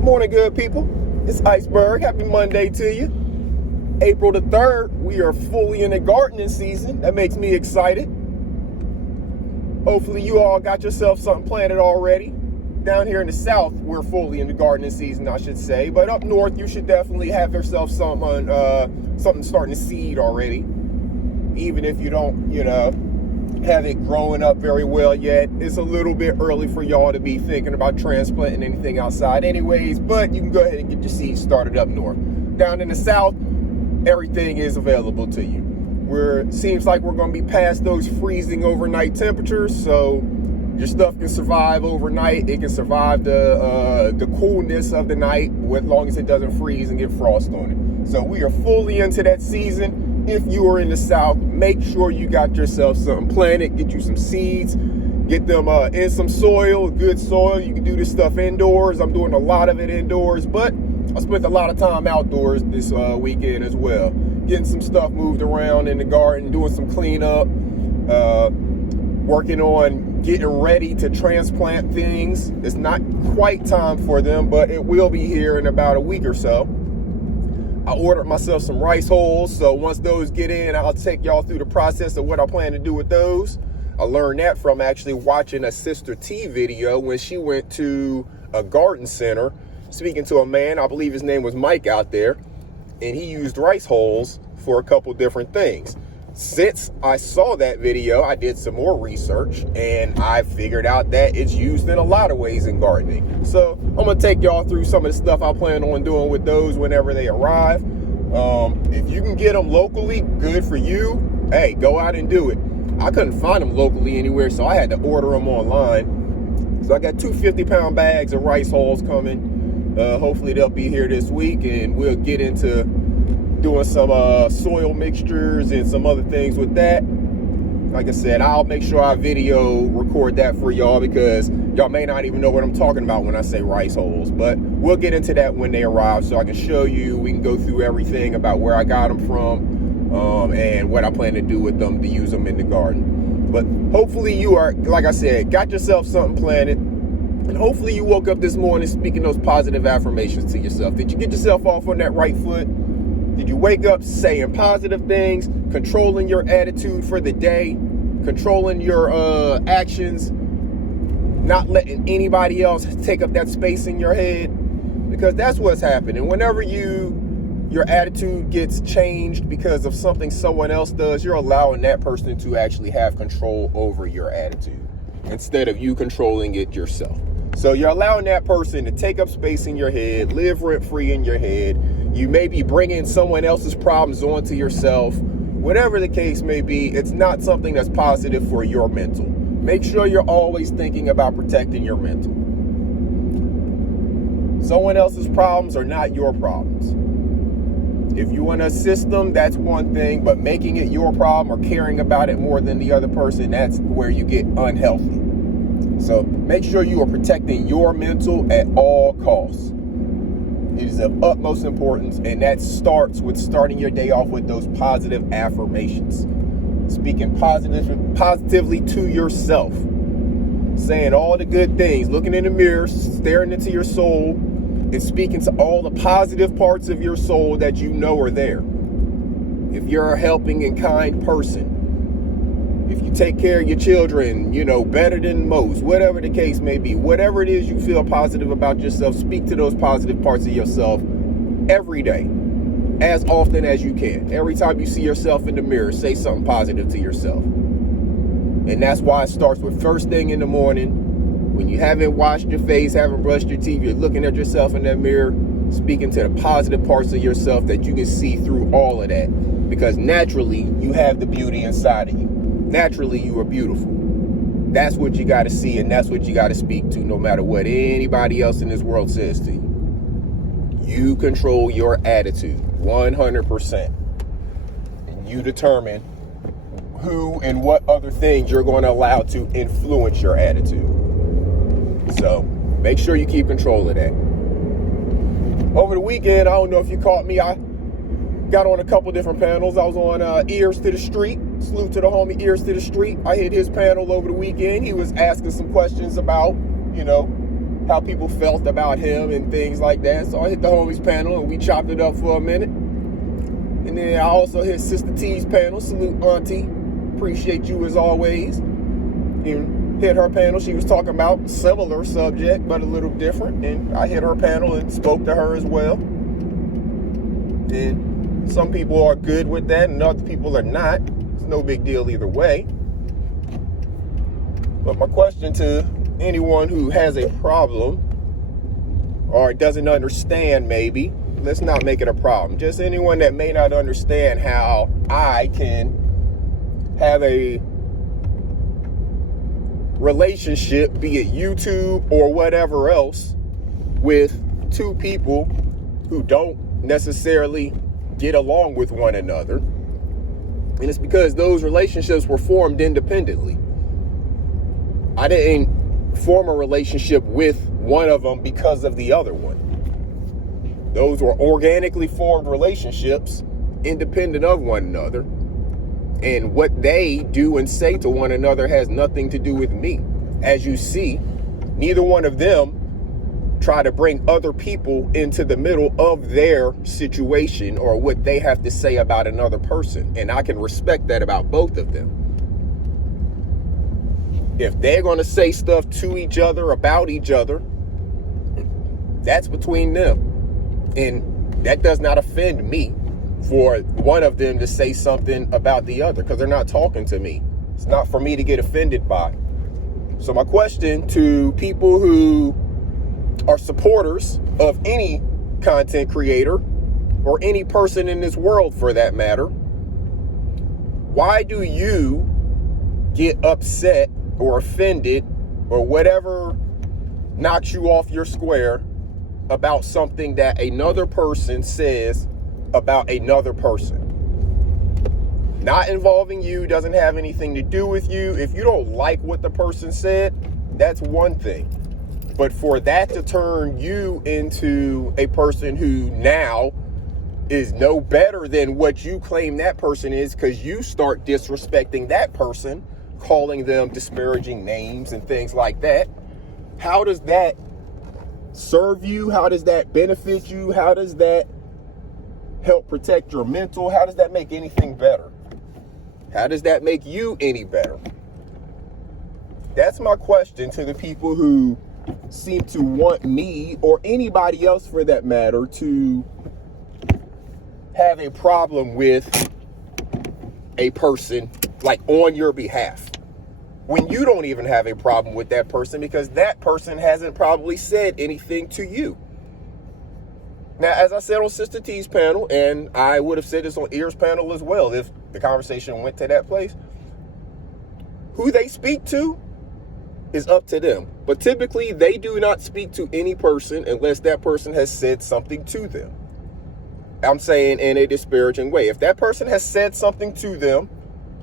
Morning, good people. It's Iceberg. Happy Monday to you. April the 3rd, we are fully in the gardening season. That makes me excited. Hopefully you all got yourself something planted already. Down here in the south, we're fully in the gardening season, I should say. But up north, you should definitely have yourself something starting to seed already. Even if you don't, have it growing up very well yet. It's a little bit early for y'all to be thinking about transplanting anything outside anyways, but you can go ahead and get your seeds started up north. Down in the south, everything is available to you. Seems like we're going to be past those freezing overnight temperatures, so your stuff can survive overnight. It can survive the coolness of the night as long as it doesn't freeze and get frost on it. So we are fully into that season. If you are in the south, make sure you got yourself something planted. Get you some seeds. Get them in some soil, good soil. You can do this stuff indoors. I'm doing a lot of it indoors, but I spent a lot of time outdoors this weekend as well. Getting some stuff moved around in the garden, doing some cleanup, working on getting ready to transplant things. It's not quite time for them, but it will be here in about a week or so. I ordered myself some rice hulls, so once those get in, I'll take y'all through the process of what I plan to do with those. I learned that from actually watching a Sister T video when she went to a garden center, speaking to a man, I believe his name was Mike out there, and he used rice hulls for a couple different things. Since I saw that video, I did some more research, and I figured out that it's used in a lot of ways in gardening. So I'm going to take y'all through some of the stuff I plan on doing with those whenever they arrive. If you can get them locally, good for you. Hey, go out and do it. I couldn't find them locally anywhere, so I had to order them online. So I got 2 50-pound bags of rice hulls coming. Hopefully they'll be here this week, and we'll get into doing some soil mixtures and some other things with that. Like I said, I'll make sure I video record that for y'all because y'all may not even know what I'm talking about when I say rice hulls, but we'll get into that when they arrive so I can show you. We can go through everything about where I got them from and what I plan to do with them to use them in the garden. But hopefully you are, like I said, got yourself something planted, and hopefully you woke up this morning speaking those positive affirmations to yourself. Did you get yourself off on that right foot? Did you wake up saying positive things, controlling your attitude for the day, controlling your actions, not letting anybody else take up that space in your head? Because that's what's happening. Whenever your attitude gets changed because of something someone else does, you're allowing that person to actually have control over your attitude instead of you controlling it yourself. So you're allowing that person to take up space in your head, live rent-free in your head. You may be bringing someone else's problems onto yourself. Whatever the case may be, it's not something that's positive for your mental. Make sure you're always thinking about protecting your mental. Someone else's problems are not your problems. If you want to assist them, that's one thing, but making it your problem or caring about it more than the other person, that's where you get unhealthy. So make sure you are protecting your mental at all costs. It is of utmost importance, and that starts with starting your day off with those positive affirmations. Speaking positively to yourself. Saying all the good things, looking in the mirror, staring into your soul, and speaking to all the positive parts of your soul that you know are there. If you're a helping and kind person, if you take care of your children, better than most, whatever the case may be, whatever it is you feel positive about yourself, speak to those positive parts of yourself every day, as often as you can. Every time you see yourself in the mirror, say something positive to yourself. And that's why it starts with first thing in the morning. When you haven't washed your face, haven't brushed your teeth, you're looking at yourself in that mirror, speaking to the positive parts of yourself that you can see through all of that. Because naturally, you have the beauty inside of you. Naturally, you are beautiful. That's what you got to see, and that's what you got to speak to, no matter what anybody else in this world says to you. You control your attitude 100%. And you determine who and what other things you're going to allow to influence your attitude. So make sure you keep control of that. Over the weekend, I don't know if you caught me, I got on a couple different panels. I was on Ears to the Street. Salute to the homie Ears to the Street. I hit his panel over the weekend. He was asking some questions about, how people felt about him and things like that. So I hit the homies panel and we chopped it up for a minute. And then I also hit Sister T's panel. Salute, Auntie. Appreciate you as always. And hit her panel. She was talking about similar subject, but a little different. And I hit her panel and spoke to her as well. And some people are good with that and other people are not. It's no big deal either way. But my question to anyone who has a problem or doesn't understand, maybe, let's not make it a problem. Just anyone that may not understand how I can have a relationship, be it YouTube or whatever else, with two people who don't necessarily get along with one another. And it's because those relationships were formed independently. I didn't form a relationship with one of them because of the other one. Those were organically formed relationships independent of one another. And what they do and say to one another has nothing to do with me. As you see, neither one of them try to bring other people into the middle of their situation or what they have to say about another person. And I can respect that about both of them. If they're going to say stuff to each other, about each other, that's between them. And that does not offend me for one of them to say something about the other, because they're not talking to me. It's not for me to get offended by. So my question to people who are supporters of any content creator or any person in this world for that matter, why do you get upset or offended or whatever knocks you off your square about something that another person says about another person? Not involving you, doesn't have anything to do with you. If you don't like what the person said, that's one thing. But for that to turn you into a person who now is no better than what you claim that person is, because you start disrespecting that person, calling them disparaging names and things like that, how does that serve you? How does that benefit you? How does that help protect your mental? How does that make anything better? How does that make you any better? That's my question to the people who seem to want me, or anybody else for that matter, to have a problem with a person like on your behalf, when you don't even have a problem with that person because that person hasn't probably said anything to you. Now, as I said on Sister T's panel, and I would have said this on Ear's panel as well if the conversation went to that place, who they speak to is up to them. But typically, they do not speak to any person unless that person has said something to them. I'm saying in a disparaging way. If that person has said something to them,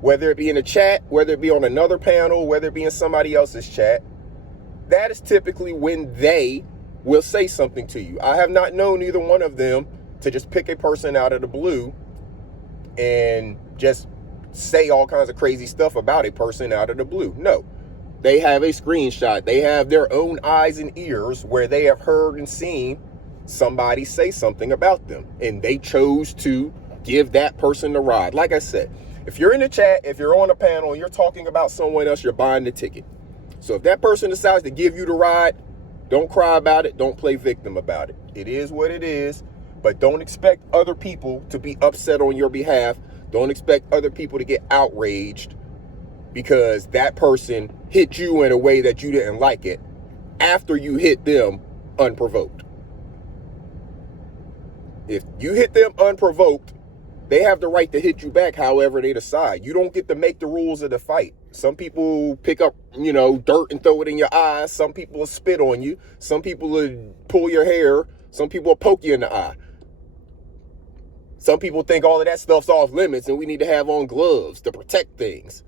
whether it be in a chat, whether it be on another panel, whether it be in somebody else's chat, that is typically when they will say something to you. I have not known either one of them to just pick a person out of the blue and just say all kinds of crazy stuff about a person out of the blue. No. They have a screenshot. They have their own eyes and ears where they have heard and seen somebody say something about them. And they chose to give that person the ride. Like I said, if you're in the chat, if you're on a panel, you're talking about someone else, you're buying the ticket. So if that person decides to give you the ride, don't cry about it. Don't play victim about it. It is what it is. But don't expect other people to be upset on your behalf. Don't expect other people to get outraged because that person hit you in a way that you didn't like it after you hit them unprovoked. If you hit them unprovoked, they have the right to hit you back however they decide. You don't get to make the rules of the fight. Some people pick up, dirt and throw it in your eyes. Some people will spit on you. Some people will pull your hair. Some people will poke you in the eye. Some people think all of that stuff's off limits and we need to have on gloves to protect things.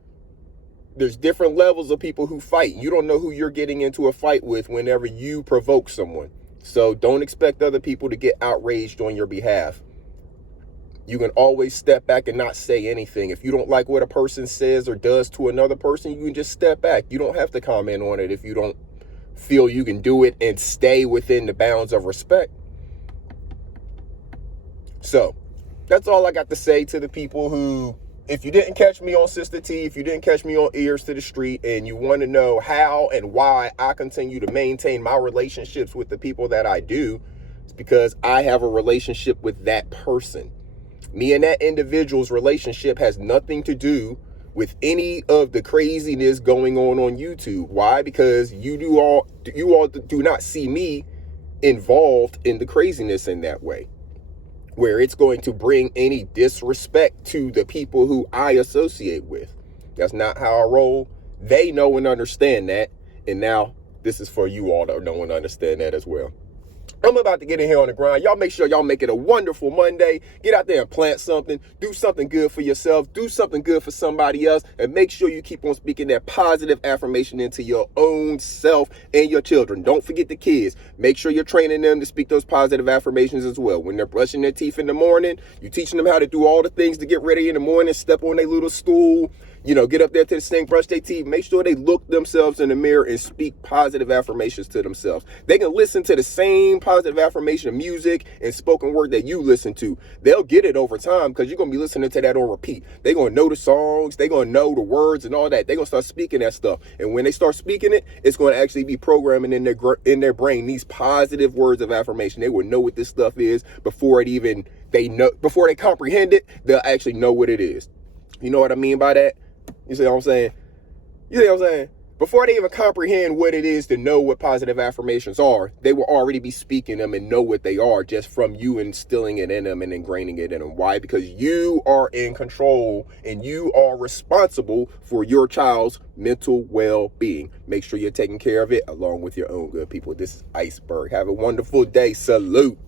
There's different levels of people who fight. You don't know who you're getting into a fight with whenever you provoke someone. So don't expect other people to get outraged on your behalf. You can always step back and not say anything. If you don't like what a person says or does to another person, you can just step back. You don't have to comment on it if you don't feel you can do it and stay within the bounds of respect. So that's all I got to say to the people who, if you didn't catch me on Sister T, if you didn't catch me on Ears to the Street, and you want to know how and why I continue to maintain my relationships with the people that I do, it's because I have a relationship with that person. Me and that individual's relationship has nothing to do with any of the craziness going on YouTube. Why? Because you all do not see me involved in the craziness in that way, where it's going to bring any disrespect to the people who I associate with. That's not how I roll. They know and understand that. And now this is for you all to know and understand that as well. I'm about to get in here on the grind. Y'all make sure y'all make it a wonderful Monday. Get out there and plant something. Do something good for yourself. Do something good for somebody else. And make sure you keep on speaking that positive affirmation into your own self and your children. Don't forget the kids. Make sure you're training them to speak those positive affirmations as well. When they're brushing their teeth in the morning, you're teaching them how to do all the things to get ready in the morning, step on their little stool, get up there to the sink, brush their teeth. Make sure they look themselves in the mirror and speak positive affirmations to themselves. They can listen to the same positive affirmation music and spoken word that you listen to. They'll get it over time because you're going to be listening to that on repeat. They're going to know the songs. They're going to know the words and all that. They're going to start speaking that stuff. And when they start speaking it, it's going to actually be programming in their brain these positive words of affirmation. They will know what this stuff is before they comprehend it. They'll actually know what it is. You know what I mean by that? You see what I'm saying? Before they even comprehend what it is to know what positive affirmations are, they will already be speaking them and know what they are just from you instilling it in them and ingraining it in them. Why? Because you are in control and you are responsible for your child's mental well-being. Make sure you're taking care of it along with your own good people. This is Iceberg. Have a wonderful day. Salute.